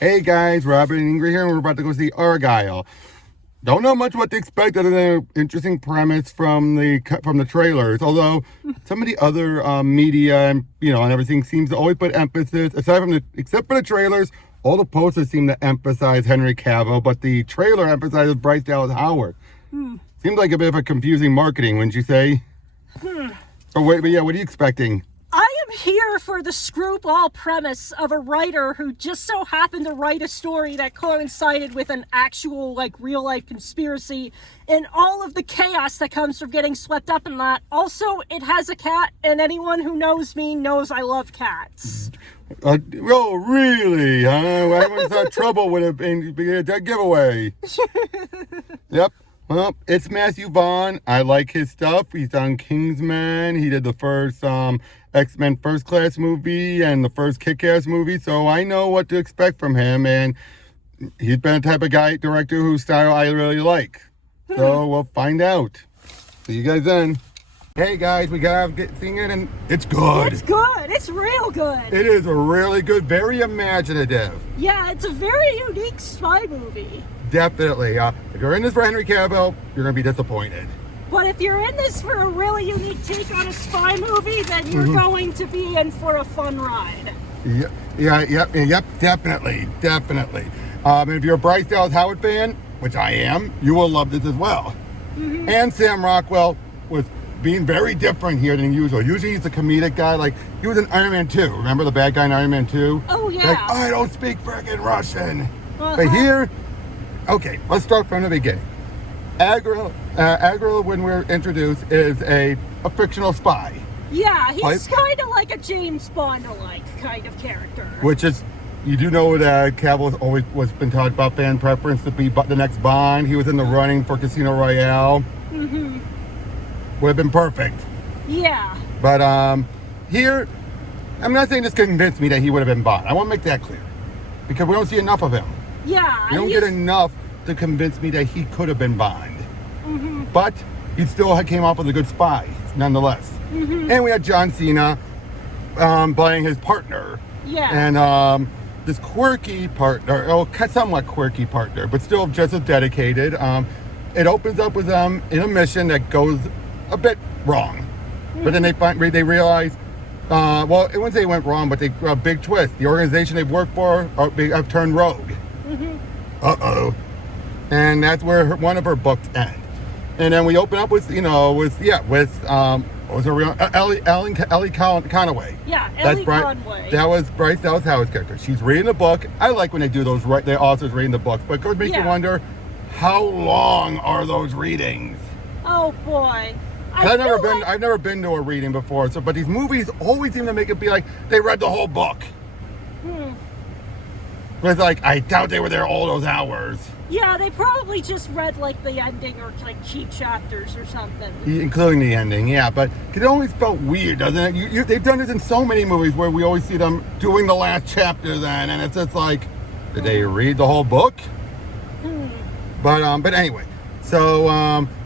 Hey guys, Robert and Ingrid here, and we're about to go see Argylle. Don't know much what to expect other than an interesting premise from the trailers. Although some of the other media and and everything seems to always put emphasis, except for the trailers, all the posters seem to emphasize Henry Cavill, but the trailer emphasizes Bryce Dallas Howard. Seems like a bit of a confusing marketing, wouldn't you say? But yeah, what are you expecting? I am here for the screwball premise of a writer who just so happened to write a story that coincided with an actual, real life conspiracy and all of the chaos that comes from getting swept up in that. Also, it has a cat, and anyone who knows me knows I love cats. Oh, really? Huh? I always thought trouble would have been a dead giveaway. Yep. Well, it's Matthew Vaughn. I like his stuff. He's done Kingsman. He did the first X-Men First Class movie and the first Kick-Ass movie, so I know what to expect from him, and he's been a type of director whose style I really like. So we'll find out. See you guys then. Hey guys, we gotta sing it, and it's good. It's good. It's real good. It is a really good, very imaginative. Yeah, it's a very unique spy movie. Definitely. If you're in this for Henry Cavill, you're gonna be disappointed. But if you're in this for a really unique take on a spy movie, then you're going to be in for a fun ride. Yep, definitely. And if you're a Bryce Dallas Howard fan, which I am, you will love this as well. And Sam Rockwell was being very different here than usual. Usually he's a comedic guy, like he was in Iron Man 2. Remember the bad guy in Iron Man 2? Oh, yeah. Like, I don't speak freaking Russian. But here, okay, let's start from the beginning. Argylle, when we're introduced, is a fictional spy. Yeah, he's kind of like a James Bond-alike kind of character. Which is, you do know that Cavill always was been talked about fan preference to be the next Bond. He was in the running for Casino Royale. Would have been perfect. Yeah. But here, I'm not saying this convinced me that he would have been Bond. I want to make that clear. Because we don't see enough of him. Yeah. We don't get enough to convince me that he could have been Bond. But he still came off with a good spy, nonetheless. And we had John Cena playing his partner. Yeah. And this quirky partner, somewhat quirky partner, but still just as dedicated. It opens up with them in a mission that goes a bit wrong. But then they realize, well, it wouldn't say it went wrong, but a big twist. The organization they've worked for have turned rogue. Uh-oh. And that's where one of her books end. And then we open up with Elly Conway. Yeah, Elly Conway. That was Bryce Dallas Howard's character. She's reading the book. I like when they do those, the authors reading the book, but it makes you wonder, how long are those readings? Oh boy. I've never been to a reading before, but these movies always seem to make it be like they read the whole book. But it's like, I doubt they were there all those hours. Yeah, they probably just read the ending or key chapters or something. Including the ending, yeah. But it always felt weird, doesn't it? They've done this in so many movies where we always see them doing the last chapter then, and it's just like, did they read the whole book? But anyway, so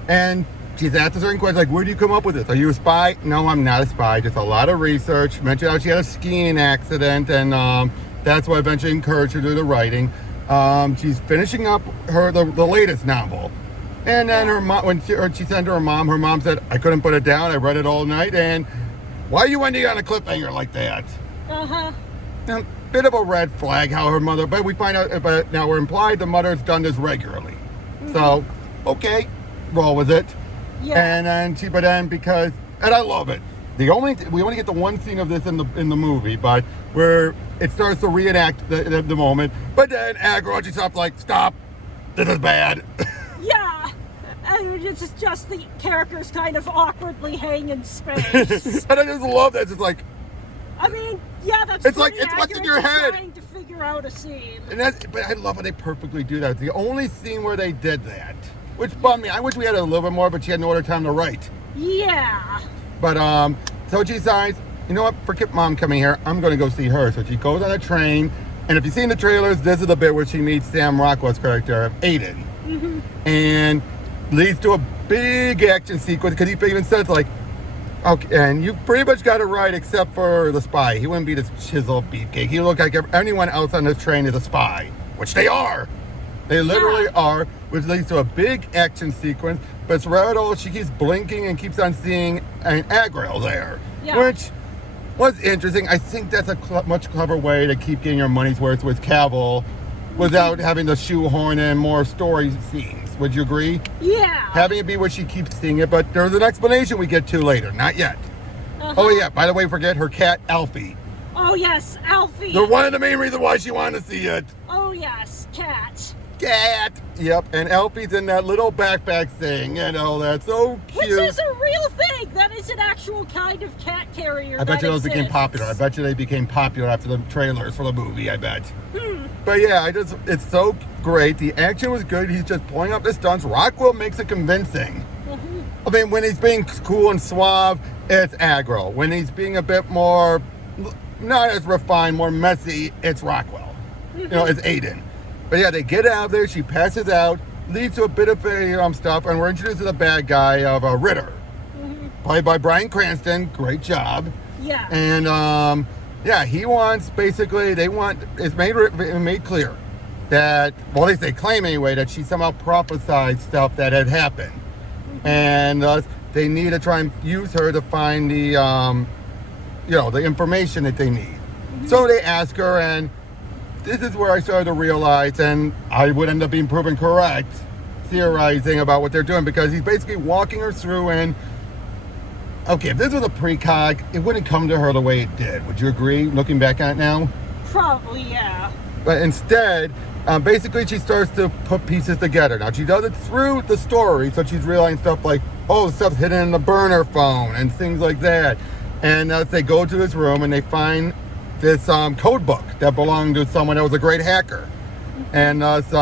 and she's asked a certain question, like, where do you come up with this? Are you a spy? No, I'm not a spy. Just a lot of research. Mentioned how she had a skiing accident, and that's what eventually encouraged her to do the writing. She's finishing up the latest novel, and then her mom, when she sent to her mom said, I couldn't put it down. I read it all night, and why are you ending on a cliffhanger like that? Now, bit of a red flag how her mother, but we find out, but now we're implied the mother's done this regularly. So, okay, roll with it. Yeah. And then because I love it. We only get the one scene of this in the movie, but where it starts to reenact the moment. But then Argylle just like, stop, this is bad. Yeah, and it's just the characters kind of awkwardly hang in space. And I just love that. It's like, I mean, yeah, that's it's like it's what's in your head. Trying to figure out a scene. But I love how they perfectly do that. It's the only scene where they did that, which bummed me. I wish we had a little bit more, but she had no other time to write. Yeah. But so she decides, you know what, forget mom coming here, I'm going to go see her. So she goes on a train, and if you've seen the trailers, this is the bit where she meets Sam Rockwell's character, Aiden. And leads to a big action sequence, because he even says, like, Okay, and you pretty much got it right except for the spy. He wouldn't be this chiseled beefcake. He looked like anyone else on this train is a spy, which they are. They literally are, which leads to a big action sequence. But Threadle, she keeps blinking and keeps on seeing an Argylle there, which was interesting. I think that's a much clever way to keep getting your money's worth with Cavill without having to shoehorn in more story scenes. Would you agree? Yeah. Having it be where she keeps seeing it, but there's an explanation we get to later. Not yet. Oh, yeah. By the way, forget her cat, Alfie. Oh, yes, Alfie. They're one of the main reasons why she wanted to see it. Oh, yes, cat. Cat. Yep, and Alfie's in that little backpack thing, and oh, that's so cute. Which is a real thing. That is an actual kind of cat carrier. I bet you those became popular. I bet you they became popular after the trailers for the movie, I bet. But yeah, it's so great. The action was good. He's just pulling up the stunts. Rockwell makes it convincing. I mean, when he's being cool and suave, it's Argylle. When he's being a bit more, not as refined, more messy, it's Rockwell. You know, it's Aiden. But yeah, they get out of there. She passes out, leads to a bit of stuff, and we're introduced to the bad guy of Ritter, played by Bryan Cranston. Great job. Yeah. And yeah, he wants basically it's made clear that, well, at least they claim anyway, that she somehow prophesied stuff that had happened, and they need to try and use her to find the the information that they need. So they ask her, and this is where I started to realize, and I would end up being proven correct, theorizing about what they're doing, because he's basically walking her through, and okay, if this was a precog, it wouldn't come to her the way it did. Would you agree, looking back on it now? Probably, yeah. But instead, basically she starts to put pieces together. Now, she does it through the story, so she's realizing stuff like, oh, stuff's hidden in the burner phone and things like that. And they go to this room and they find this code book that belonged to someone that was a great hacker. And it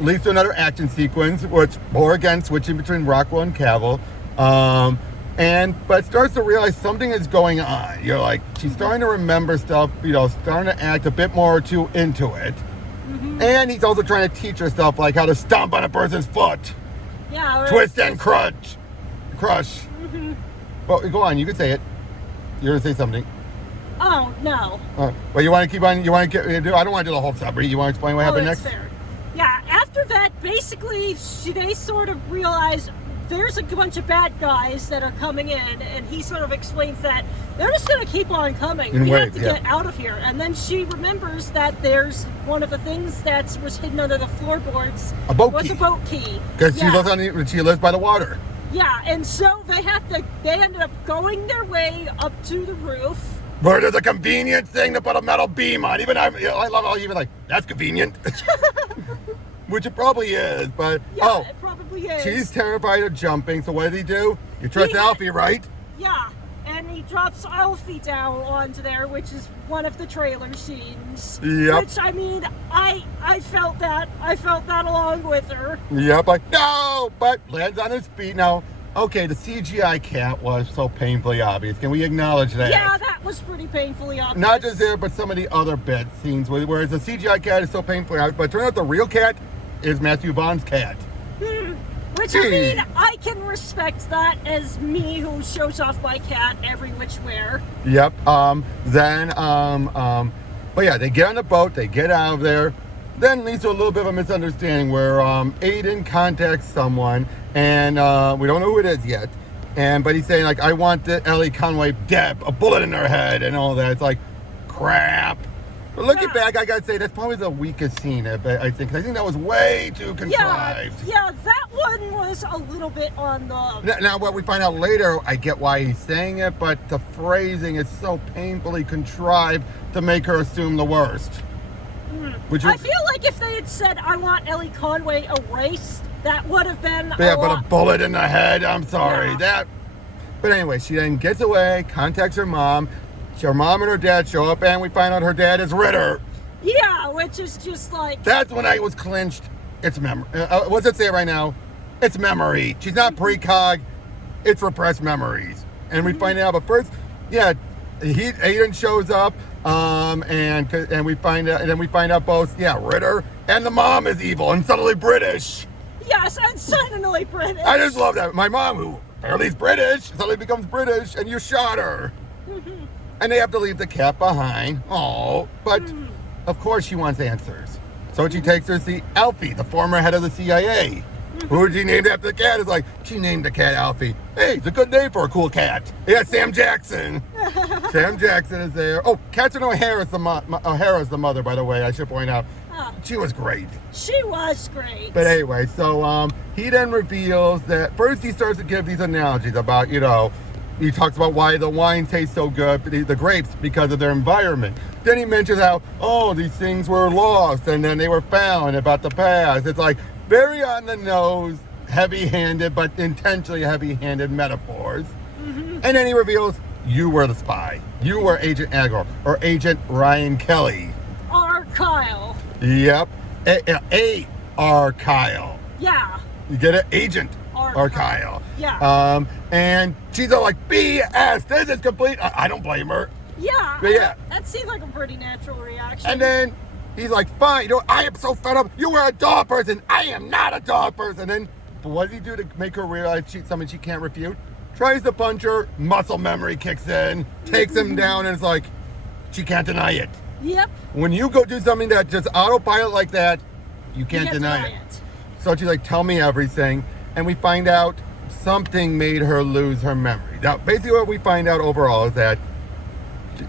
leads to another action sequence, which more again switching between Rockwell and Cavill. But it starts to realize something is going on. You're like, she's starting to remember stuff, starting to act a bit more too into it. And he's also trying to teach her stuff like how to stomp on a person's foot. Yeah. Twist and crush. Well, go on, you can say it. You're gonna say something. Oh, no. Well, you want to keep on, I don't want to do the whole summary. You want to explain what happened next? Fair. Yeah, after that, basically, they sort of realize there's a bunch of bad guys that are coming in, and he sort of explains that they're just going to keep on coming. We have to get out of here. And then she remembers that there's one of the things that was hidden under the floorboards. A boat key. Because she lives by the water. Yeah, and so they ended up going their way up to the roof. Where there's a convenient thing to put a metal beam on. Even I love how even like, that's convenient. Which it probably is, but yeah, it probably is. She's terrified of jumping, so what does he do? You trust Alfie, right? Yeah, and he drops Alfie down onto there, which is one of the trailer scenes. Yep. Which, I mean, I felt that along with her. Yep, like, no, but lands on his feet. Now, okay, the CGI cat was so painfully obvious. Can we acknowledge that? Yeah, that was pretty painfully obvious. Not just there, but some of the other scenes, whereas the CGI cat is so painfully obvious, but it turns out the real cat is Matthew Vaughn's cat. Which, I mean, I can respect that as me who shows off my cat every which where. Yep. But yeah, they get on the boat, they get out of there. Then leads to a little bit of a misunderstanding where Aiden contacts someone, and we don't know who it is yet. But he's saying, like, I want the Elly Conway dead, a bullet in her head, and all that. It's like, crap. But looking back, I gotta say, that's probably the weakest scene, I think. I think that was way too contrived. Yeah, that one was a little bit on the... Now, what we find out later, I get why he's saying it, but the phrasing is so painfully contrived to make her assume the worst. I feel like if they had said, I want Elly Conway erased, that would have been but a bullet in the head, I'm sorry. Yeah. But anyway, she then gets away, contacts her mom. Her mom and her dad show up, and we find out her dad is Ritter. Yeah, which is just like... That's when I was clinched. It's memory. What's it say right now? It's memory. She's not precog. It's repressed memories. And we find out, but first, Aiden shows up, and we find out, and then we find out both, Ritter and the mom is evil and suddenly British. Yes, and suddenly British. I just love that. My mom, who apparently he's British. Suddenly becomes British, and you shot her. And they have to leave the cat behind. Oh, but of course she wants answers. So she takes her to see Alfie, the former head of the CIA. Who did she name after the cat? It's like, she named the cat Alfie. Hey, it's a good name for a cool cat. Yeah, Sam Jackson. Sam Jackson is there. Oh, Catherine O'Hara's the mother, by the way, I should point out. She was great. She was great. But anyway, so he then reveals that first he starts to give these analogies about, he talks about why the wine tastes so good, the grapes, because of their environment. Then he mentions how, these things were lost and then they were found, about the past. It's like very on the nose, heavy-handed, but intentionally heavy-handed metaphors. And then he reveals, you were the spy. You were Agent Argylle, or Agent Ryan Kelly. Argylle. Yep. Argylle. Yeah. You get it? Agent Argylle. Yeah. And she's all like, BS, this is complete. I don't blame her. Yeah. But yeah. That seemed like a pretty natural reaction. And then he's like, fine, I am so fed up. You were a dog person. I am not a dog person. And then what does he do to make her realize something she can't refute? Tries to punch her, muscle memory kicks in, takes him down, and it's like, she can't deny it. Yep. When you go do something that just autopilot like that, you can't deny it. So she's like, tell me everything. And we find out something made her lose her memory. Now, basically what we find out overall is that,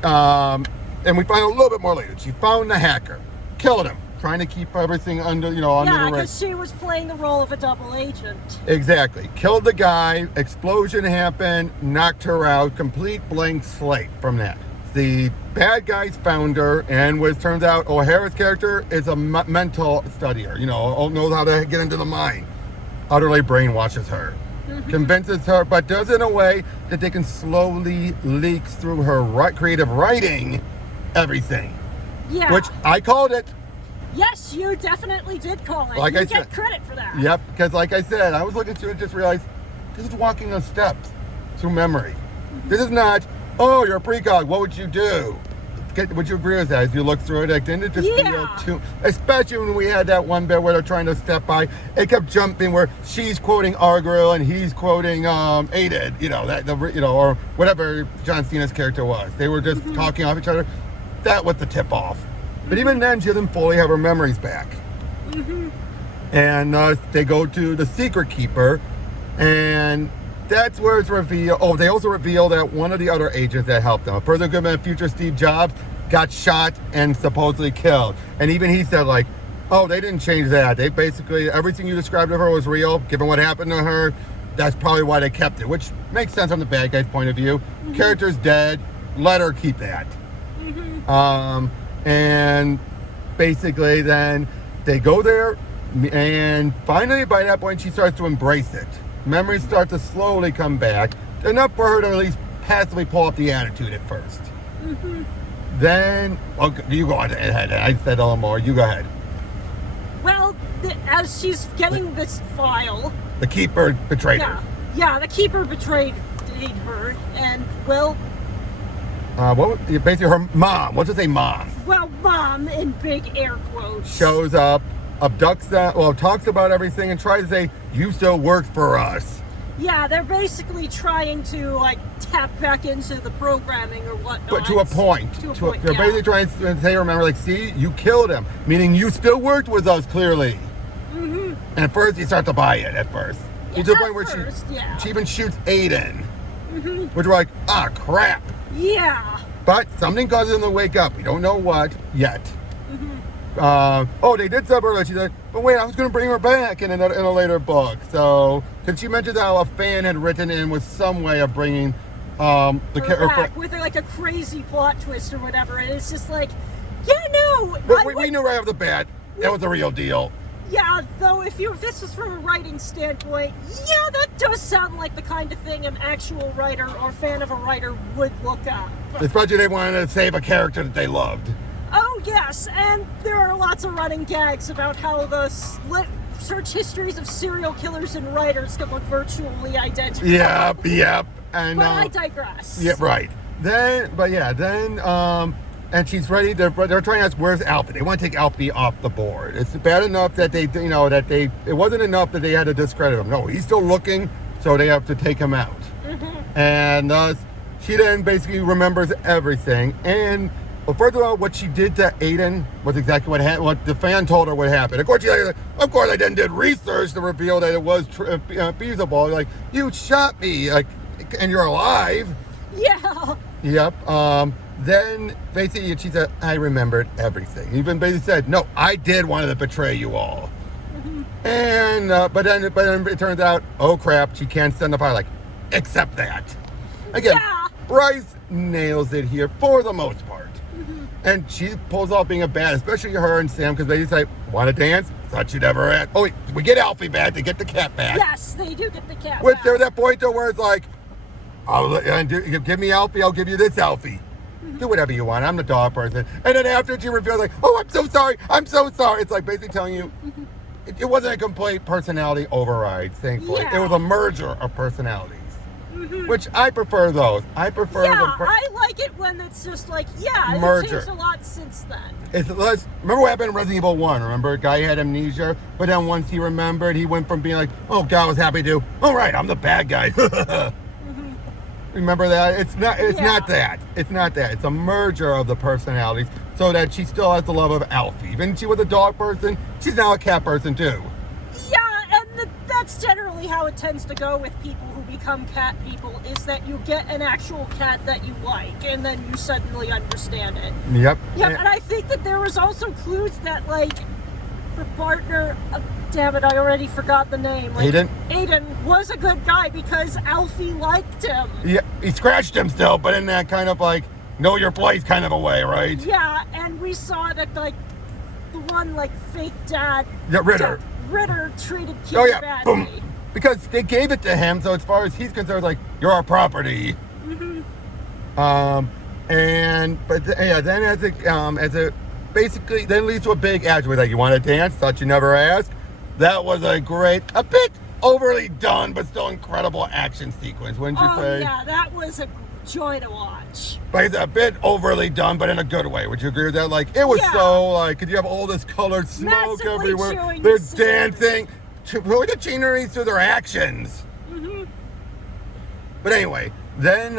and we find out a little bit more later, she found the hacker, killed him, trying to keep everything under, under the radar. Yeah, because she was playing the role of a double agent. Exactly. Killed the guy, explosion happened, knocked her out, complete blank slate from that. The bad guys found her, and what it turns out, O'Hara's character is a mental studier, knows how to get into the mind. Utterly brainwashes her, convinces her, but does it in a way that they can slowly leak through her creative writing everything. Yeah. Which I called it. Yes, you definitely did call it. You get credit for that. Yep, because like I said, I was looking through it, just realized this is walking on steps through memory. This is not, you're a precog, what would you do? Would you agree with that? As you look through it, didn't it just feel too, especially when we had that one bit where they're trying to step by, it kept jumping where she's quoting Argylle and he's quoting Aided, or whatever John Cena's character was. They were just talking off each other. That was the tip off. But even then, she doesn't fully have her memories back. And they go to the secret keeper, and that's where it's revealed. They also reveal that one of the other agents that helped them, a further good man, future Steve Jobs, got shot and supposedly killed. And even he said, like, they didn't change that. They basically, everything you described of her was real. Given what happened to her, that's probably why they kept it, which makes sense from the bad guy's point of view. Character's dead. Let her keep that. And basically then they go there, and finally by that point she starts to embrace it. Memories start to slowly come back, enough for her to at least passively pull up the attitude at first. Then, you go ahead. I said a little more. You go ahead. Well, as she's getting this file, the keeper betrayed her. Yeah, the keeper betrayed her, and basically her mom. What's it say, mom? Well, mom in big air quotes shows up, abducts them, talks about everything, and tries to say, you still work for us. Yeah, they're basically trying to tap back into the programming or whatnot. But to a point. They're basically trying to say, remember, see, you killed him, meaning you still worked with us, clearly. And at first, you start to buy it. At first, to the point where she even shoots Aiden, which we're like, crap. Yeah. But something causes them to wake up. We don't know what yet. They did separate her. She said, but wait, I was going to bring her back in a later book. So, because she mentioned how a fan had written in with some way of bringing the character back with a crazy plot twist or whatever. And it's just like, no. But we knew right off the bat that was the real deal. Yeah, though, if this was from a writing standpoint, that does sound like the kind of thing an actual writer or fan of a writer would look up. Especially they wanted to save a character that they loved. Oh, yes, and there are lots of running gags about how the search histories of serial killers and writers can look virtually identical. Yep. And, but I digress. Yeah, right. And she's ready. They're trying to ask, where's Alfie? They want to take Alfie off the board. It's bad enough that it wasn't enough that they had to discredit him. No, he's still looking. so they have to take him out. And she then basically remembers everything. And well, first of all, what she did to Aiden was exactly what the fan told her would happen. Of course, I then did research to reveal that it was feasible. Like, you shot me, like, and you're alive. Yeah. Yep. Then basically she said, I remembered everything. Even basically said, no, I did want to betray you all. And but then it turns out, oh crap, she can't send the file. Like, accept that. Again, Yeah. Bryce nails it here for the most part. And she pulls off being a bad, especially her and Sam, because they just say, want to dance? Thought you'd ever ask. Oh, wait, we get Alfie back. They get the cat back. Yes, they do get the cat Which back. there's that point though where it's like, give me Alfie, I'll give you this Alfie. Do whatever you want. I'm the dog person. And then after she reveals, like, oh, I'm so sorry. I'm so sorry. It's like basically telling you it wasn't a complete personality override, thankfully. Yeah. It was a merger of personalities. Which I prefer those. I prefer I like it when it's just like, merger. It's changed a lot since then. It's less. Remember what happened in Resident Evil 1? Remember, a guy had amnesia, but then once he remembered, he went from being like, oh, God was happy to, all right, I'm the bad guy. Remember that? It's not that. It's not that. It's a merger of the personalities so that she still has the love of Alfie. Even she was a dog person, she's now a cat person too. Yeah, and that's generally how it tends to go with people who become cat people, is that you get an actual cat that you like, and then you suddenly understand it. Yep. Yep, and I think that there was also clues that, like, her partner, damn it, I already forgot the name. Like, Aiden was a good guy because Alfie liked him. Yeah, he scratched him still, but in that kind of like, know your place kind of a way, right? Yeah, and we saw that, like, the one, like, fake dad. Yeah, Ritter. Ritter treated kids badly. Boom. Because they gave it to him, so as far as he's concerned, like, you're our property. Then basically then leads to a big ad where like, you want to dance? Thought you never asked. That was a bit overly done, but still incredible action sequence, wouldn't you say? Oh yeah, that was a joy to watch. But it's a bit overly done, but in a good way. Would you agree with that? Like, it was so, like, because you have all this colored smoke Massively everywhere. chewing They're the dancing. Really the scenery through their actions. But anyway, then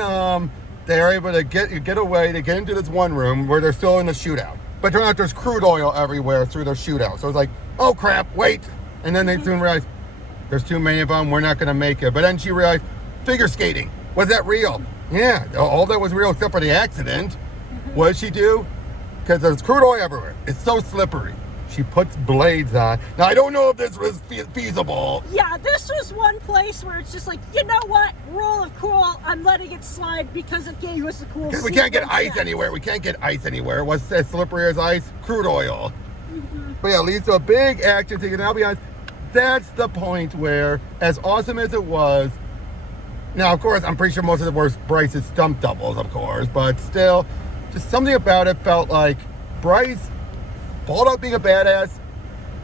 they're able to get away. They get into this one room where they're still in the shootout. But turns out there's crude oil everywhere through their shootout. So it's like, oh crap, wait. And then they soon realize, there's too many of them, we're not going to make it. But then she realized, figure skating, was that real? Yeah, all that was real except for the accident. What did she do? Because there's crude oil everywhere. It's so slippery. She puts blades on. Now, I don't know if this was feasible. Yeah, this was one place where it's just like, you know what? Rule of cool, I'm letting it slide because it gave us a cool Because we can't get ice anywhere. We can't get ice anywhere. What's as slippery as ice? Crude oil. But yeah, it leads to a big action thing. And I'll be honest, that's the point where, as awesome as it was, now, of course, I'm pretty sure most of the worst Bryce's stump doubles, of course, but still, just something about it felt like Bryce pulled out being a badass,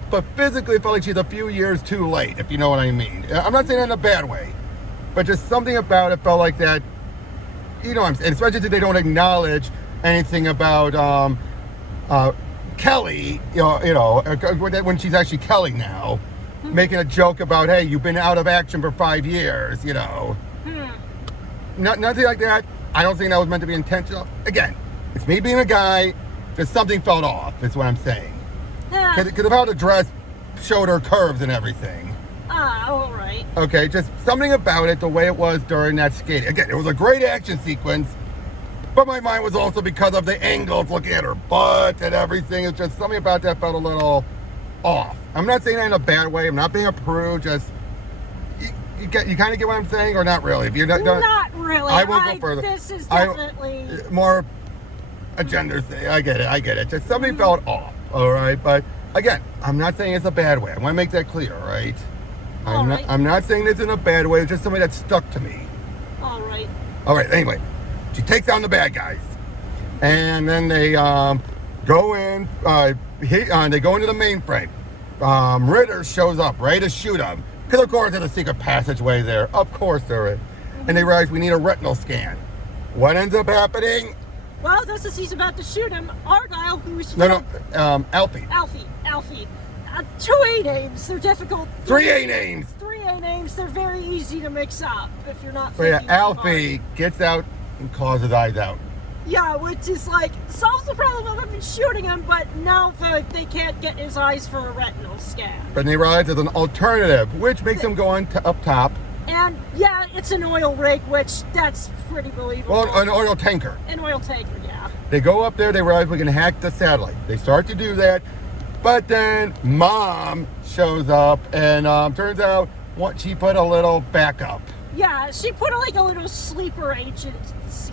but physically felt like she's a few years too late, if you know what I mean. I'm not saying that in a bad way, but just something about it felt like that, you know what I'm saying, especially if they don't acknowledge anything about Kelly, when she's actually Kelly now, making a joke about, hey, you've been out of action for 5 years, you know. Nothing like that. I don't think that was meant to be intentional. Again, it's me being a guy, just something felt off, is what I'm saying. Because of how the dress showed her curves and everything. All right. Okay, just something about it, the way it was during that skate. Again, it was a great action sequence, but my mind was also because of the angles, looking at her butt and everything. It's just something about that felt a little off. I'm not saying that in a bad way. I'm not being a prude. Just you kind of get what I'm saying, or not really? If you're not really. I won't go further. This is definitely more a gender thing. I get it. Just something felt off. All right, but again, I'm not saying it's a bad way. I want to make that clear, right? I'm not saying this in a bad way. It's just something that stuck to me. All right. Anyway, she takes down the bad guys, and then they go in. They go into the mainframe. Ritter shows up, ready to shoot him. Because of course there's a secret passageway there. Of course there is. And they realize we need a retinal scan. What ends up happening? Well, just as he's about to shoot him, Argylle, who's Alfie. Alfie. Two A names. They're difficult. 3A names. 3A names. They're very easy to mix up if you're not. So yeah, thinking too Alfie hard. gets out and claws his eyes out. Yeah, which is like solves the problem of him shooting him, but now they can't get his eyes for a retinal scan. But they realize there's an alternative, which makes him go on up top. And yeah, it's an oil rig, which that's pretty believable. Well, an oil tanker. An oil tanker, yeah. They go up there, they realize we can hack the satellite. They start to do that, but then Mom shows up, and turns out she put a little backup. Yeah, she put like a little sleeper agent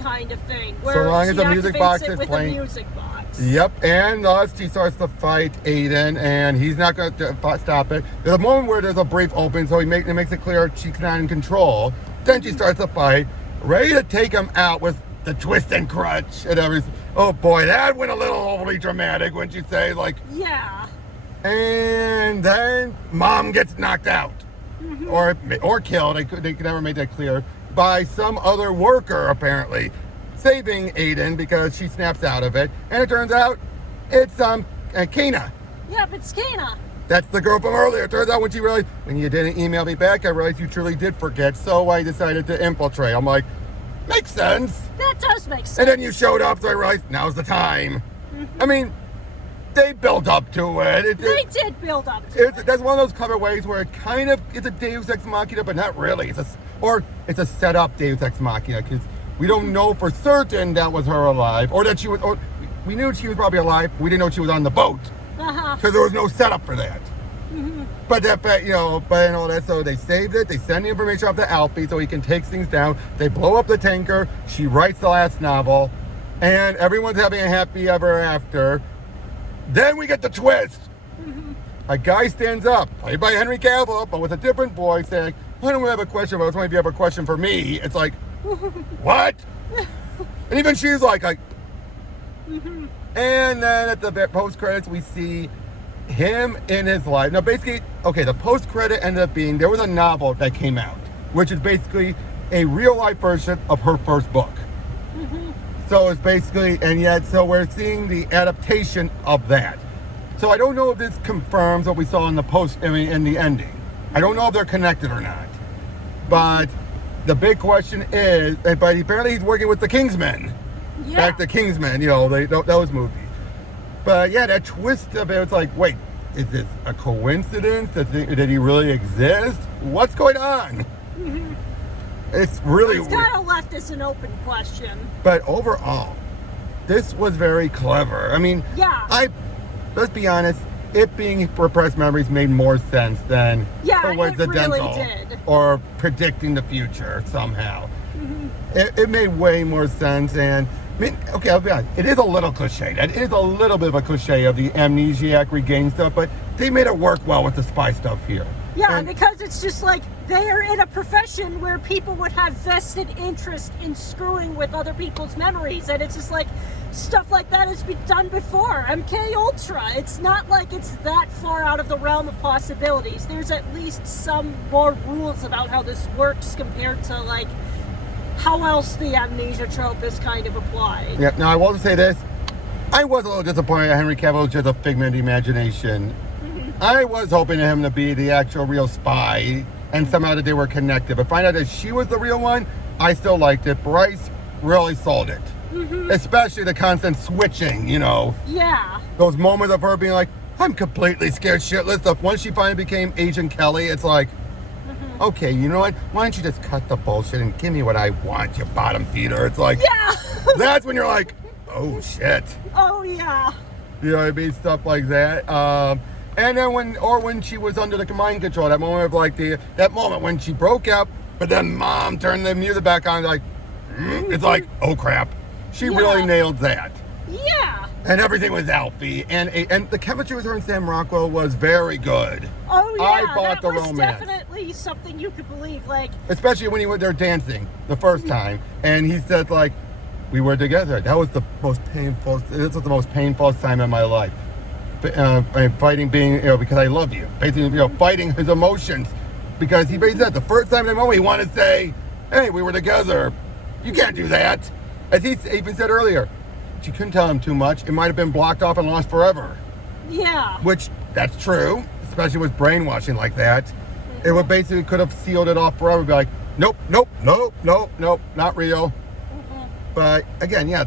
kind of thing. Where So long as she the music activates box it is with playing. a music box. Yep, and thus she starts to fight Aiden, and he's not going to stop it. There's a moment where there's a brief open, so it makes it clear she's not in control. Then she starts to fight, ready to take him out with the twist and crutch and everything. Oh boy, that went a little overly dramatic, wouldn't you say? Like, Yeah. and then Mom gets knocked out, or killed. They could never make that clear, by some other worker apparently, saving Aiden because she snaps out of it, and it turns out it's Kana. Yep, it's Kana. That's the girl from earlier. It turns out when you didn't email me back, I realized you truly did forget, so I decided to infiltrate. I'm like, makes sense. That does make sense. And then you showed up, so I realized now's the time. I mean, they built up to it. They did build up to it. That's one of those clever ways where it kind of is a Deus Ex Machina, but not really. It's a set-up Deus Ex Machina, because we don't know for certain that was her alive, or that she was. Or we knew she was probably alive. But we didn't know she was on the boat, because there was no setup for that. But that, but and all that. So they saved it. They send the information off to Alfie so he can take things down. They blow up the tanker. She writes the last novel, and everyone's having a happy ever after. Then we get the twist. A guy stands up, played by Henry Cavill, but with a different voice, saying, "I don't have a question, but I was wondering if you have a question for me." It's like, what? And even she's like. And then at the post credits, we see him in his life. Now, basically, okay, the post credit ended up being there was a novel that came out, which is basically a real life version of her first book. So it's basically, so we're seeing the adaptation of that. So I don't know if this confirms what we saw in in the ending. I don't know if they're connected or not. But the big question is, but apparently he's working with the Kingsmen. Yeah. Back to Kingsmen, those movies. But yeah, that twist of it, it's like, wait, is this a coincidence? Did he really exist? What's going on? It's really It's weird. kind of left as an open question. But overall, this was very clever. I mean, Yeah. Let's be honest, it being repressed memories made more sense than coincidental did. or predicting the future somehow. It made way more sense, and I mean, okay, I'll be honest, it is a little cliche. It is a little bit of a cliche of the amnesiac regain stuff, but they made it work well with the spy stuff here. Yeah, And- because it's just like they are in a profession where people would have vested interest in screwing with other people's memories, and it's just like stuff like that has been done before. MK Ultra. It's not like it's that far out of the realm of possibilities. There's at least some more rules about how this works compared to like how else the amnesia trope is kind of applied. Yeah, now I will say this. I was a little disappointed that Henry Cavill was just a figment of the imagination. I was hoping him to be the actual real spy, and somehow that they were connected. But find out that she was the real one, I still liked it. Bryce really sold it. Especially the constant switching, Yeah. Those moments of her being like, I'm completely scared shitless. Once she finally became Agent Kelly, it's like, okay, you know what? Why don't you just cut the bullshit and give me what I want, you bottom feeder? It's like, Yeah. that's when you're like, oh shit. Oh yeah. You know what I mean? Stuff like that. And then when she was under the mind control, that moment of like that moment when she broke up, but then Mom turned the music back on, like, it's like, oh crap. She really nailed that. Yeah. And everything was Alfie, and the chemistry with her and Sam Rockwell was very good. Oh yeah. I bought that the was romance. definitely something you could believe. Like, Especially when he went there dancing the first time, and he said like, we were together. That was the most painful. This was the most painful time in my life. Fighting because I love you. Basically, fighting his emotions, because he basically said the first time they met, he wanted to say, hey, we were together. You can't do that. As he even said earlier, she couldn't tell him too much. It might have been blocked off and lost forever. yeah. Which that's true, especially with brainwashing like that. It would basically could have sealed it off forever. Be like, nope, not real. But again, yeah,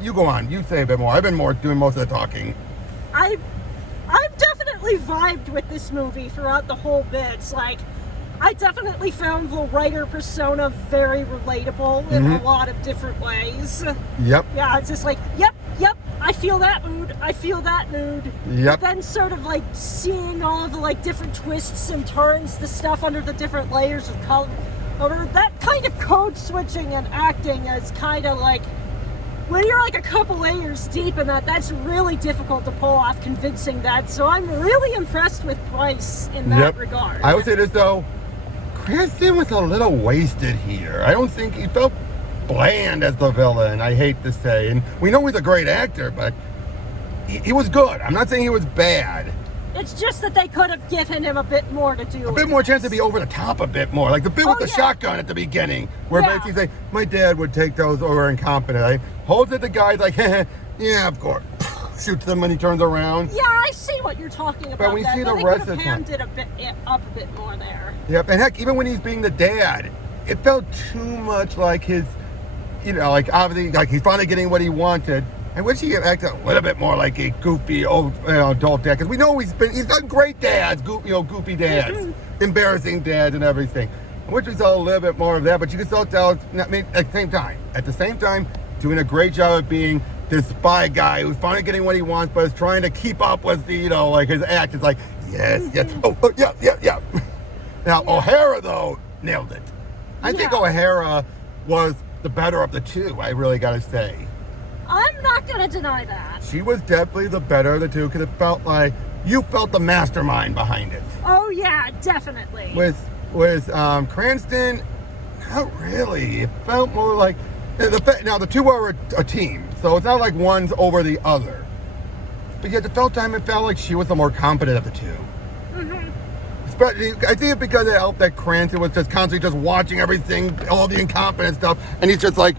you go on. You say a bit more. I've been doing most of the talking. I've definitely vibed with this movie throughout the whole bit. It's like, I definitely found the writer persona very relatable in a lot of different ways. Yep. Yeah, it's just like, yep, I feel that mood. Yep. But then sort of like seeing all of the like different twists and turns, the stuff under the different layers of color. That kind of code switching and acting is kind of like, when you're like a couple layers deep in that's really difficult to pull off convincing that. So I'm really impressed with Price in that regard. I would say this though, Cranston was a little wasted here. I don't think he felt bland as the villain, I hate to say. And we know he's a great actor, but he was good. I'm not saying he was bad. It's just that they could have given him a bit more to do. A bit more chance to be over the top a bit more. Like the bit with the shotgun at the beginning, where basically say, my dad would take those over incompetent. Like, holds it, the guy's like, yeah, of course. Shoots them when he turns around. Yeah, I see what you're talking about. But when you see the rest of the time, it up a bit more there. Yep, and heck, even when he's being the dad, it felt too much like his, like obviously, like he's finally getting what he wanted. I wish he acted a little bit more like a goofy old adult dad, because we know he's done great dads, goofy dads, embarrassing dads and everything. I wish we saw a little bit more of that, but you can still tell. At the same time, doing a great job of being this spy guy who's finally getting what he wants, but is trying to keep up with the, like his act. It's like, yes, yeah. Now O'Hara though nailed it. I think O'Hara was the better of the two. I really got to say. I'm not going to deny that. She was definitely the better of the two, because it felt like you felt the mastermind behind it. Oh yeah, definitely. With Cranston, not really. It felt more like now the two are a team, so it's not like one's over the other. But yet, it felt like she was the more competent of the two. I think it's because it helped that Cranston was just constantly just watching everything, all the incompetent stuff, and he's just like,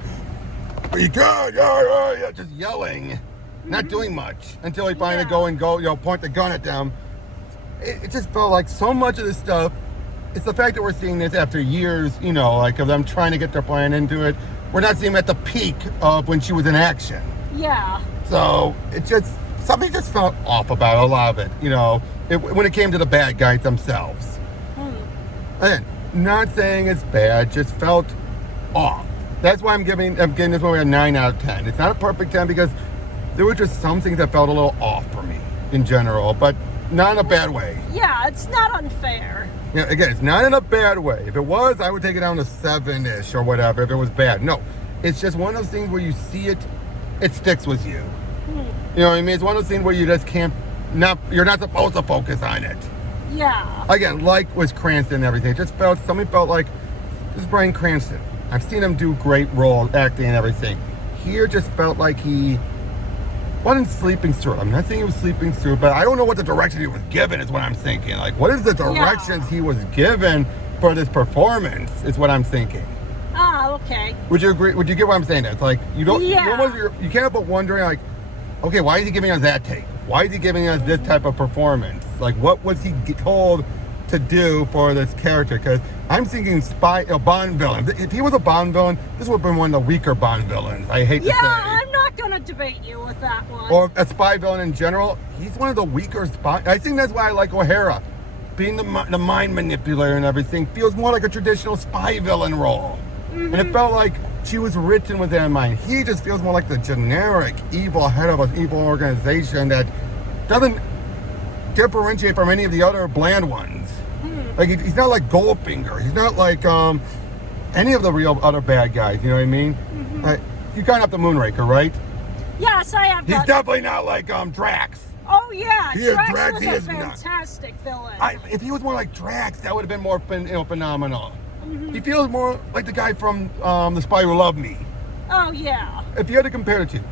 "Are you good? Yeah," just yelling, not doing much until he finally go point the gun at them. It just felt like so much of this stuff. It's the fact that we're seeing this after years, like of them trying to get their plan into it. We're not seeing them at the peak of when she was in action. Yeah. So something just felt off about a lot of it, when it came to the bad guys themselves. Again, not saying it's bad, just felt off. That's why I'm giving this movie a 9 out of 10. It's not a perfect 10 because there were just some things that felt a little off for me in general, but not in a bad way. Yeah, it's not unfair. Yeah, again, it's not in a bad way. If it was, I would take it down to 7-ish or whatever if it was bad. No, it's just one of those things where you see it, it sticks with you. You know what I mean? It's one of those things where you just you're not supposed to focus on it. Yeah. Again, like with Cranston and everything, something felt like, this is Bryan Cranston. I've seen him do great role acting and everything. Here just felt like he wasn't sleeping through. I'm not saying he was sleeping through, but I don't know what the direction he was given is what I'm thinking. Like, what is the directions he was given for this performance is what I'm thinking. Ah, okay. Would you agree? Would you get what I'm saying? It's like, you can't help but wondering, like, okay, why is he giving us that take? Why is he giving us this type of performance? Like, what was he told to do for this character? Because I'm thinking Bond villain. If he was a Bond villain, this would have been one of the weaker Bond villains. I hate to say. Yeah, I'm not going to debate you with that one. Or a spy villain in general. He's one of the weaker spy. I think that's why I like O'Hara. Being the mind manipulator and everything feels more like a traditional spy villain role. And it felt like she was written with that in mind. He just feels more like the generic evil head of an evil organization that doesn't differentiate from any of the other bland ones. Like, he's not like Goldfinger. He's not like any of the real other bad guys. You know what I mean? You kind of have the Moonraker, right? Yes, I have. He's definitely not like Drax. Oh yeah, Drax was a not fantastic villain. If he was more like Drax, that would have been more phenomenal. He feels more like the guy from The Spy Who Loved Me. Oh yeah. If you had to compare the two,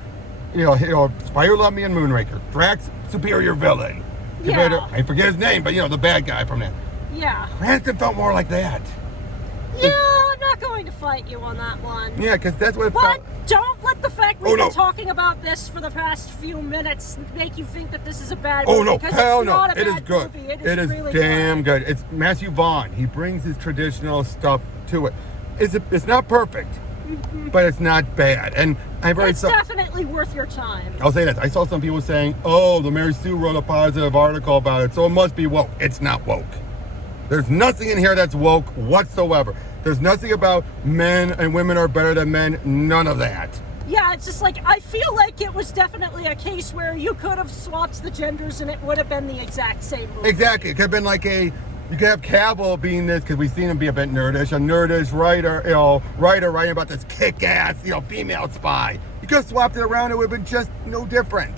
Spy Who Loved Me and Moonraker, Drax, superior villain. I forget his name, but the bad guy from that. Yeah. Cranston felt more like that. Yeah, I'm not going to fight you on that one. Yeah, because that's what it felt. But don't let the the fact we've Oh, no. been talking about this for the past few minutes make you think that this is a bad Oh movie? no, Because hell it's no. not a It is bad good. movie. It is really damn good. It's Matthew Vaughn. He brings his traditional stuff to it. It's not perfect, but it's not bad. And I've already It's definitely worth your time. I'll say this. I saw some people saying, oh, the Mary Sue wrote a positive article about it, so it must be woke. It's not woke. There's nothing in here that's woke whatsoever. There's nothing about men and women are better than men. None of that. Yeah, it's just like, I feel like it was definitely a case where you could have swapped the genders and it would have been the exact same movie. Exactly. It could have been like you could have Cavill being this, because we've seen him be a bit nerdish, a nerdish writer, writing about this kick-ass, female spy. You could have swapped it around, it would have been just no different.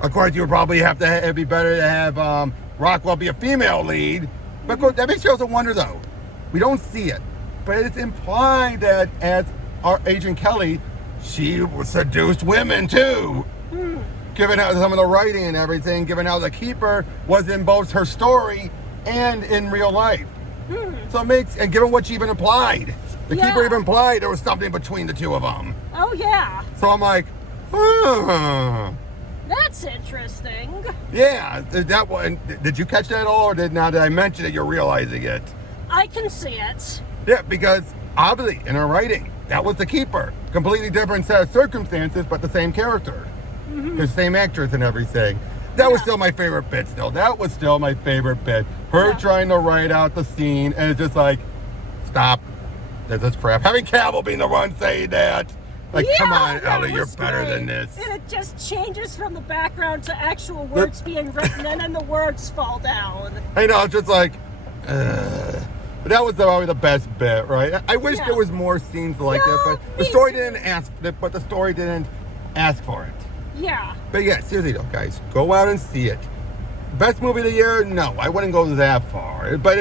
Of course, you would probably have to, it'd be better to have Rockwell be a female lead. But of course, that makes you also wonder, though. We don't see it, but it's implied that as our Agent Kelly, she seduced women too. Given how some of the writing and everything, given how the Keeper was in both her story and in real life. So it makes, and given what she even implied, the Keeper even implied there was something between the two of them. Oh, yeah. So I'm like, That's interesting. yeah, that one. Did you catch that at all, or did I mention it, you're realizing it? I can see it. Yeah, because obviously in her writing, that was the Keeper. Completely different set of circumstances, but the same character. The same actress and everything. That was still my favorite bit still. That was still my favorite bit. Her trying to write out the scene, and it's just like, stop. This is crap. Having Cavill being the one saying that. Like, come on, Elly, you're better than this. And it just changes from the background to actual words being written, and then the words fall down. I know, it's just like, but that was probably the best bit, right? I wish there was more scenes like that, but the story didn't ask for it. Yeah. But yeah, seriously though, guys, go out and see it. Best movie of the year? No, I wouldn't go that far. But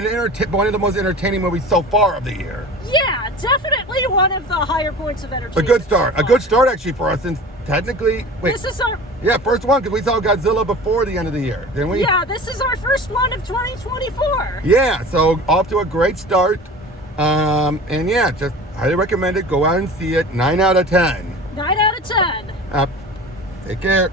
one of the most entertaining movies so far of the year. Yeah, definitely one of the higher points of entertainment. A good start. A good start, actually, for us, since technically... Wait. This is our... Yeah, first one, because we saw Godzilla before the end of the year, didn't we? Yeah, this is our first one of 2024. Yeah, so off to a great start. And yeah, just highly recommend it. Go out and see it. 9 out of 10. 9 out of 10. Take care.